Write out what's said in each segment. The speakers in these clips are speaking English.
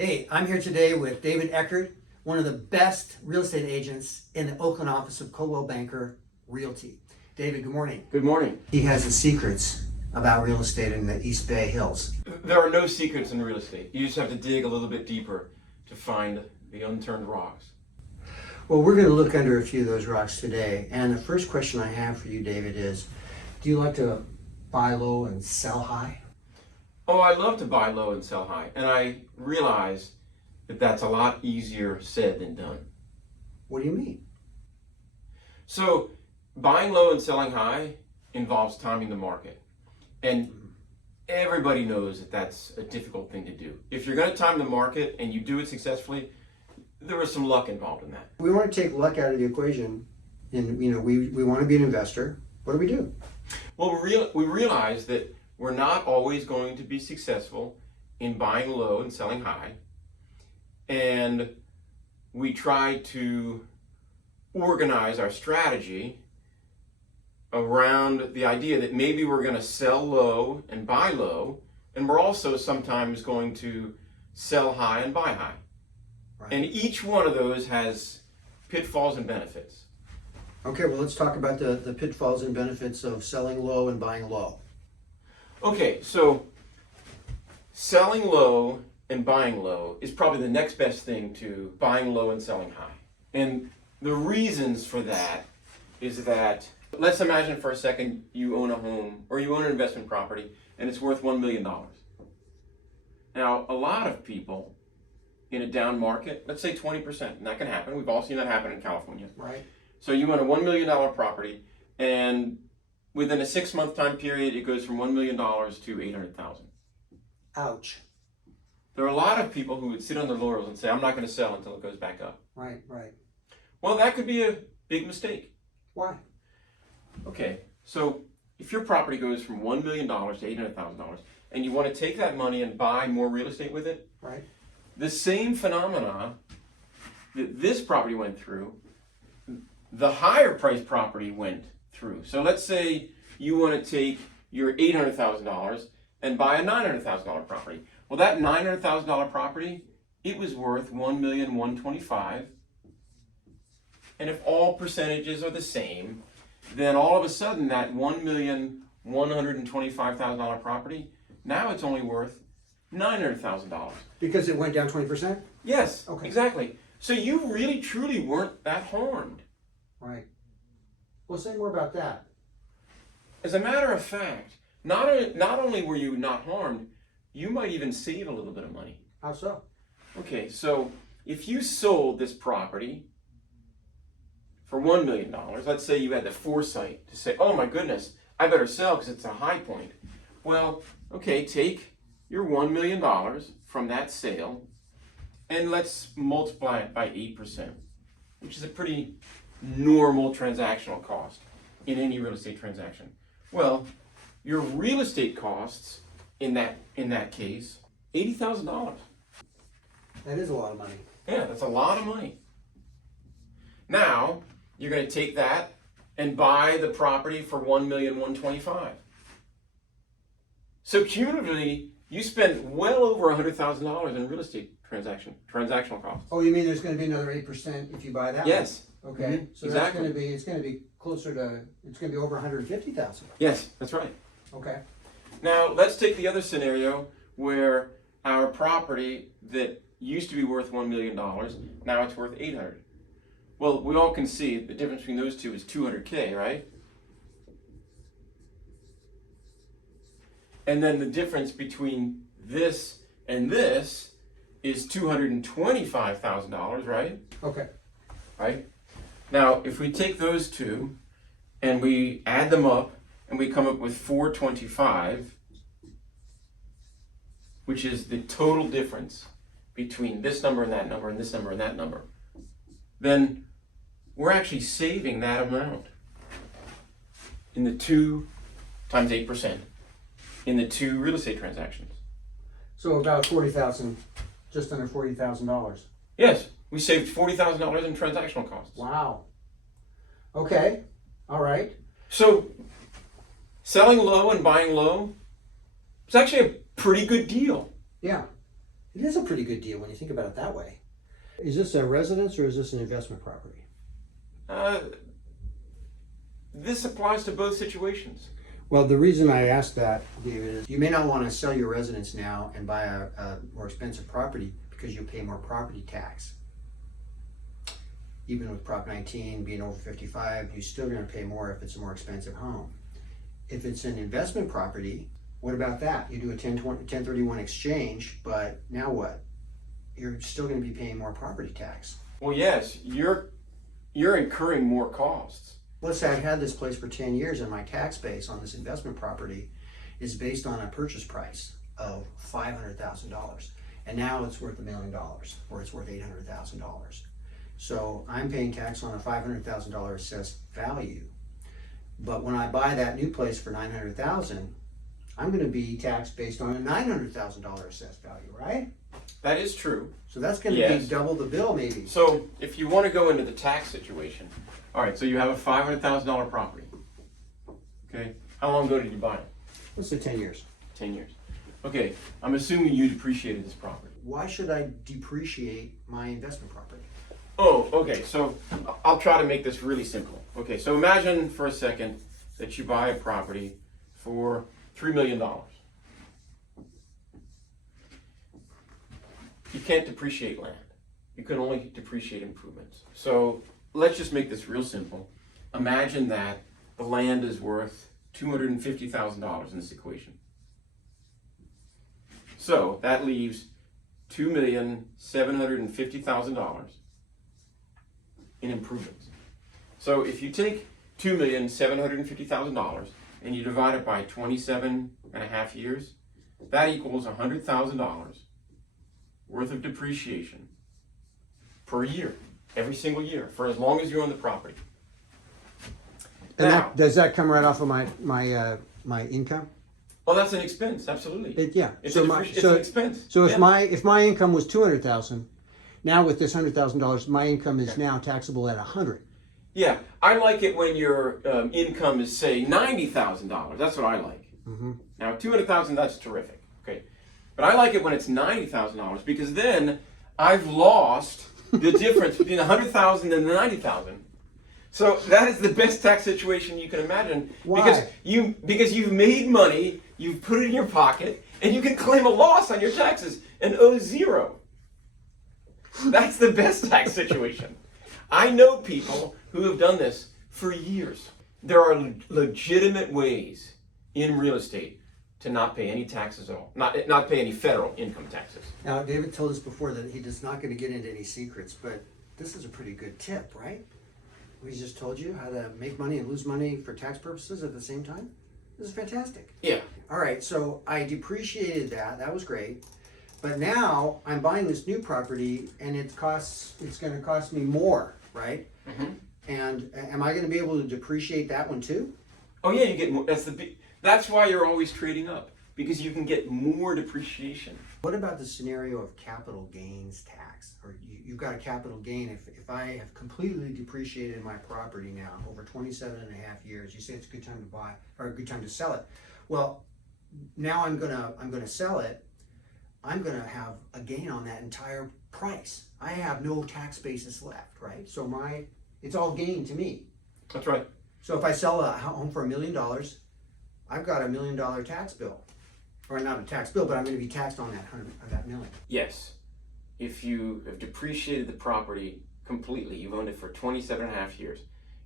Hey, I'm here today with David Eckert, one of the best real estate agents in the Oakland office of Coldwell Banker Realty. David, good morning. Good morning. He has the secrets about real estate in the East Bay Hills. There are no secrets in real estate. You just have to dig a little bit deeper to find the unturned rocks. Well, we're going to look under a few of those rocks today. And the first question I have for you, David, is do you like to buy low and sell high? Oh, I love to buy low and sell high. And I realize that that's a lot easier said than done. What do you mean? So, buying low and selling high involves timing the market. And everybody knows that that's a difficult thing to do. If you're going to time the market and you do it successfully, there is some luck involved in that. We want to take luck out of the equation. And, we want to be an investor. What do we do? Well, we realize that we're not always going to be successful in buying low and selling high. And we try to organize our strategy around the idea that maybe we're going to sell low and buy low, and we're also sometimes going to sell high and buy high. Right. And each one of those has pitfalls and benefits. Okay, well, let's talk about the pitfalls and benefits of selling low and buying low. Okay, so selling low and buying low is probably the next best thing to buying low and selling high. And the reasons for that is that, let's imagine for a second you own a home or you own an investment property and it's worth $1 million. Now, a lot of people in a down market, let's say 20%, and that can happen. We've all seen that happen in California. Right. So you own a $1 million property, and within a 6-month time period, it goes from $1 million to $800,000. Ouch. There are a lot of people who would sit on their laurels and say, I'm not going to sell until it goes back up. Right, right. Well, that could be a big mistake. Why? Okay, so if your property goes from $1 million to $800,000, and you want to take that money and buy more real estate with it, right? The same phenomena that this property went through, the higher priced property went through. So let's say you want to take your $800,000 and buy a $900,000 property. Well, that $900,000 property, it was worth $1,125,000. And if all percentages are the same, then all of a sudden that $1,125,000 property, now it's only worth $900,000. Because it went down 20%? Yes, okay. Exactly. So you really, truly weren't that harmed. Right. Well, say more about that. As a matter of fact, not only were you not harmed, you might even save a little bit of money. How so? Okay, so if you sold this property for $1 million, let's say you had the foresight to say, oh my goodness, I better sell because it's a high point. Well, okay, take your $1 million from that sale and let's multiply it by 8%, which is a pretty normal transactional cost in any real estate transaction. Well, your real estate costs in that case, $80,000. That is a lot of money. Yeah, that's a lot of money. Now, you're going to take that and buy the property for $1,125,000. So cumulatively, you spend well over $100,000 in real estate transactional costs. Oh, you mean there's going to be another 8% if you buy that? Yes. One? Okay. Mm-hmm. So exactly. it's going to be closer to, it's going to be over 150,000. Yes, that's right. Okay. Now, let's take the other scenario where our property that used to be worth $1 million, now it's worth $800,000. Well, we all can see the difference between those two is $200K, right? And then the difference between this and this is $225,000, right? Okay. Right? Now, if we take those two and we add them up and we come up with 425, which is the total difference between this number and that number and this number and that number, then we're actually saving that amount in the 2 times 8% in the two real estate transactions. So about 40,000, just under $40,000. Yes, we saved $40,000 in transactional costs. Wow. Okay. All right. So selling low and buying low is actually a pretty good deal. Yeah. It is a pretty good deal when you think about it that way. Is this a residence or is this an investment property? This applies to both situations. Well, the reason I asked that, David, is you may not want to sell your residence now and buy a more expensive property because you pay more property tax. Even with Prop 19 being over 55, you're still going to pay more if it's a more expensive home. If it's an investment property, what about that? You do a 1031 exchange, but now what? You're still going to be paying more property tax. Well, yes, you're incurring more costs. Let's say I've had this place for 10 years and my tax base on this investment property is based on a purchase price of $500,000. And now it's worth $1 million or it's worth $800,000. So I'm paying tax on a $500,000 assessed value. But when I buy that new place for $900,000, I'm going to be taxed based on a $900,000 assessed value, right? That is true. So that's going to Yes. be double the bill maybe. So if you want to go into the tax situation, all right, so you have a $500,000 property. Okay, how long ago did you buy it? Let's say 10 years. 10 years. Okay, I'm assuming you depreciated this property. Why should I depreciate my investment property? Oh, okay, so I'll try to make this really simple. Okay, so imagine for a second that you buy a property for $3 million. You can't depreciate land. You can only depreciate improvements. So let's just make this real simple. Imagine that the land is worth $250,000 in this equation. So that leaves $2,750,000 in improvements. So if you take $2,750,000 and you divide it by 27 and a half years, that equals $100,000 worth of depreciation per year, every single year, for as long as you own the property. And Now, does that come right off of my income? well, that's an expense, absolutely. Yeah. It's, So it's an expense. So if Yeah. if my income was $200,000, now with this $100,000, my income is now taxable at $100,000. Yeah, I like it when your income is, say, $90,000. That's what I like. Mm-hmm. Now, $200,000, that's terrific. Okay, but I like it when it's $90,000 because then I've lost the difference between $100,000 and the $90,000. So that is the best tax situation you can imagine. Why? Because you've made money, you've put it in your pocket, and you can claim a loss on your taxes and owe zero. That's the best tax situation. I know people who have done this for years. There are legitimate ways in real estate to not pay any taxes at all, not pay any federal income taxes. Now, David told us before that he's not going to get into any secrets, but this is a pretty good tip, right? We just told you how to make money and lose money for tax purposes at the same time. This is fantastic. Yeah. All right, so I depreciated that. That was great. But now I'm buying this new property and it's going to cost me more, right? Mm-hmm. And am I going to be able to depreciate that one too? Oh yeah, you get more. That's why you're always trading up, because you can get more depreciation. What about the scenario of capital gains tax? Or you've got a capital gain. If I have completely depreciated my property now over 27 and a half years, you say it's a good time to buy or a good time to sell it. Well, now I'm gonna sell it. I'm gonna have a gain on that entire price. I have no tax basis left, right? So it's all gain to me. That's right. So if I sell a home for $1 million, I've got $1 million tax bill. Or not a tax bill, but I'm going to be taxed on that million. Yes. If you have depreciated the property completely, you've owned it for 27 and a half years,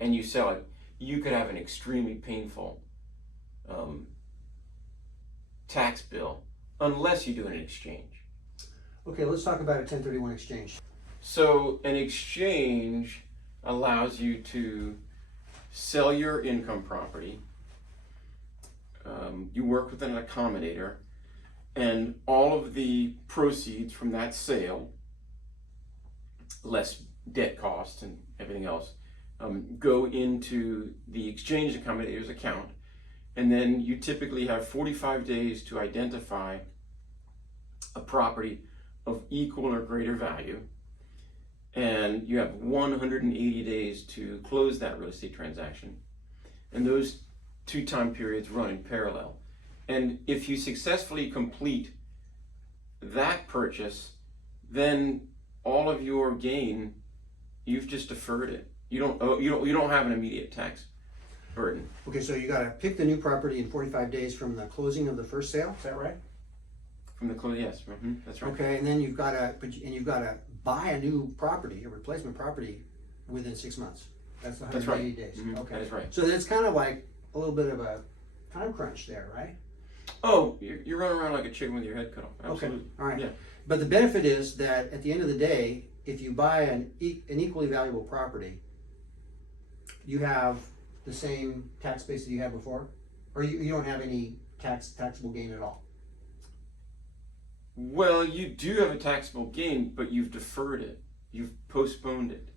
and you sell it, you could have an extremely painful tax bill unless you do an exchange. Okay, let's talk about a 1031 exchange. So an exchange allows you to sell your income property. You work with an accommodator, and all of the proceeds from that sale, less debt costs and everything else, go into the exchange accommodator's account, and then you typically have 45 days to identify a property of equal or greater value, and you have 180 days to close that real estate transaction. And those two time periods run in parallel. And if you successfully complete that purchase, then all of your gain, you've just deferred it. You don't have an immediate tax burden. Okay, so you gotta pick the new property in 45 days from the closing of the first sale, is that right? From the close, yes, that's right. Okay, and then you've gotta buy a new property, a replacement property, within 6 months. That's the That's 180 right. days. Mhm, Okay. that is right. So that's kind of like a little bit of a time crunch there, right? Oh, you're running around like a chicken with your head cut off. Absolutely. Okay, all right. Yeah. But the benefit is that at the end of the day, if you buy an equally valuable property, you have the same tax base that you had before, or you don't have any taxable gain at all. Well, you do have a taxable gain, but you've deferred it. You've postponed it.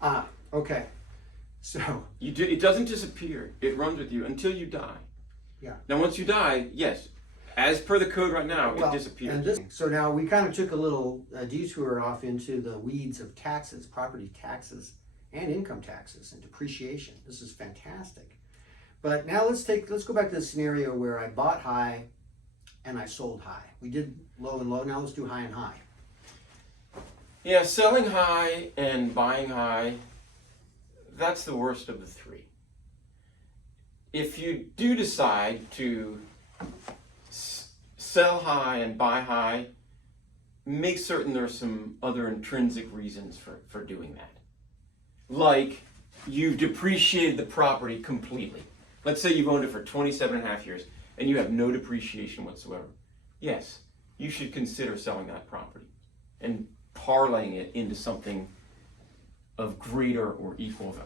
Ah, okay. So It doesn't disappear. It runs with you until you die. yeah. Now, once you die, yes, as per the code right now, Well, it disappears. and so now we kind of took a little detour off into the weeds of taxes, property taxes, and income taxes and depreciation. This is fantastic. But now let's go back to the scenario where I bought high and I sold high. We did low and low. Now let's do high and high. Yeah, selling high and buying high, that's the worst of the three. If you do decide to sell high and buy high, make certain there's some other intrinsic reasons for doing that. Like, you've depreciated the property completely. Let's say you've owned it for 27 and a half years and you have no depreciation whatsoever. Yes, you should consider selling that property and parlaying it into something of greater or equal,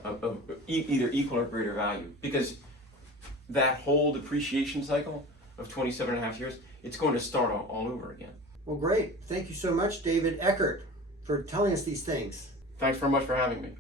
either equal or greater value. Because that whole depreciation cycle of 27 and a half years, it's going to start all over again. Well, great. Thank you so much, David Eckert, for telling us these things. Thanks very much for having me.